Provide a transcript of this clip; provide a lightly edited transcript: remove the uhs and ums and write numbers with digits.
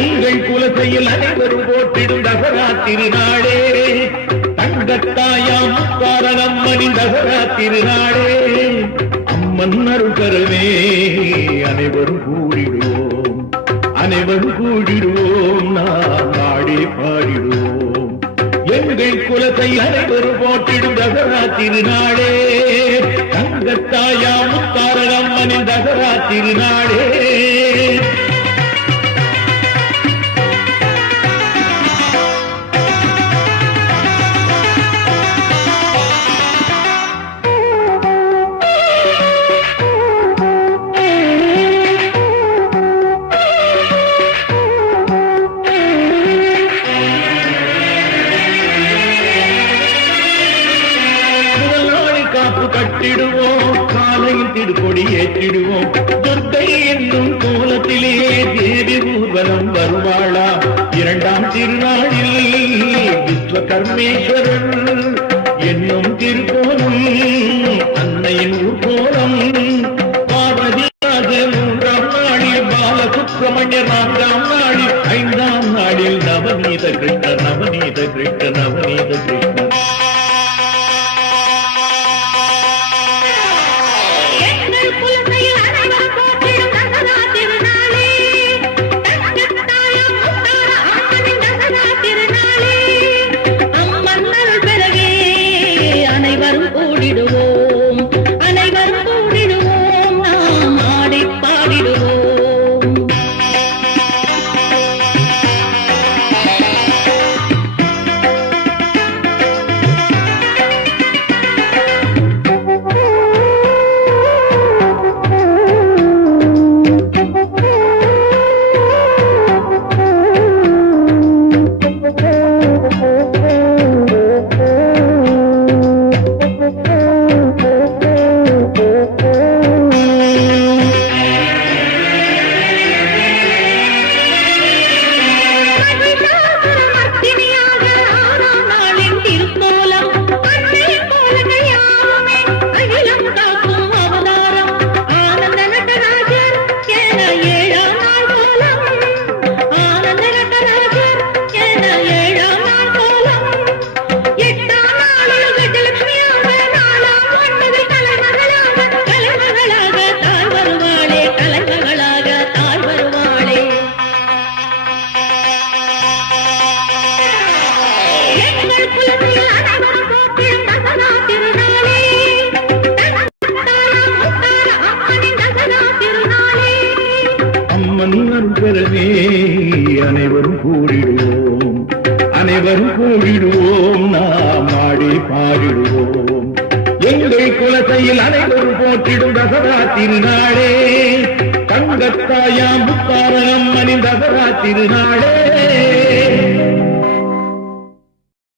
எங்கள் குலசையில் அனைவரும் போற்றிடும் தசரா திருநாளே, தங்கத்தாயாம் காரணம்மனின் தசரா திருநாளே, அம்மன் அருள் தரவே அனைவரும் கூடிடுவோம், அனைவரும் கூடிடுவோம், நாம் ஆடி பாடிடுவோம். எங்கள் குலத்தை அனைவரும் போற்றிடும் தசரா திருநாளே, தங்கத்தாயாம் காரணம்மனின் தசரா திருநாளே. கட்டிடுவோம், காலையில் திருக்கொடி ஏற்றிடுவோம், துர்க்கை என்னும் கோலத்திலே தேவி ஊர்வலம் வருவாளா. இரண்டாம் திருநாளில் விஸ்வகர்மேஸ்வரன் என்னும் திருக்கோலம் அன்னையின் ஊர்கோலம், பார்வதியாக மூன்றாம் நாளில் பாலசுப்பிரமணியர் நான்காம் நாளில் ஐந்தாம் நாளில் நவநீத கிருஷ்ண நவநீத கிருஷ்ண நவநீத கிருஷ்ண. அனைவரும் கூடிடுவோம், அனைவரும் கூடிடுவோம், நாம் ஆடி பாடிடுவோம். எங்கள் குலசையில் அனைவரும் போற்றிடும் தசரா திருநாளே, தங்கத்தாயாம் முத்தாரணம் அணிந்த தசரா திருநாளே.